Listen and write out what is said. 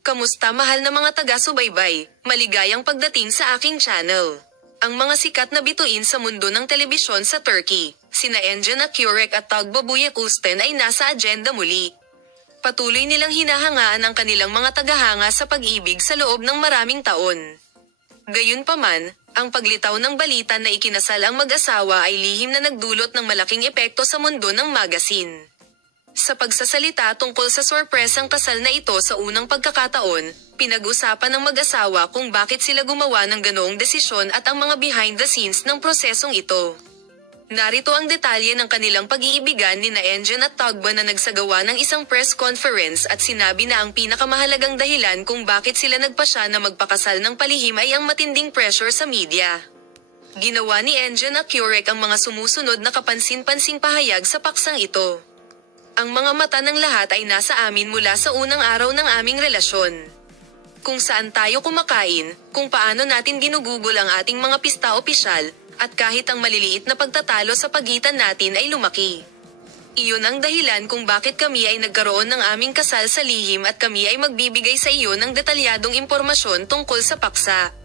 Kamusta mahal na mga taga-subaybay, maligayang pagdating sa aking channel. Ang mga sikat na bituin sa mundo ng telebisyon sa Turkey, sina Engin Akyurek at Tugba Büyükusten ay nasa agenda muli. Patuloy nilang hinahangaan ang kanilang mga tagahanga sa pag-ibig sa loob ng maraming taon. Gayunpaman, ang paglitaw ng balita na ikinasal ang mag-asawa ay lihim na nagdulot ng malaking epekto sa mundo ng magazine. Sa pagsasalita tungkol sa sorpresang kasal na ito sa unang pagkakataon, pinag-usapan ng mag-asawa kung bakit sila gumawa ng ganoong desisyon at ang mga behind the scenes ng prosesong ito. Narito ang detalye ng kanilang pag-iibigan ni Engin at Tugba na nagsagawa ng isang press conference at sinabi na ang pinakamahalagang dahilan kung bakit sila nagpasya na magpakasal ng palihim ay ang matinding pressure sa media. Ginawa ni Engin Akyurek ang mga sumusunod na kapansin-pansing pahayag sa paksang ito. Ang mga mata ng lahat ay nasa amin mula sa unang araw ng aming relasyon. Kung saan tayo kumakain, kung paano natin ginugugol ang ating mga pista opisyal, at kahit ang maliliit na pagtatalo sa pagitan natin ay lumaki. Iyon ang dahilan kung bakit kami ay nagkaroon ng aming kasal sa lihim at kami ay magbibigay sa iyo ng detalyadong impormasyon tungkol sa paksa.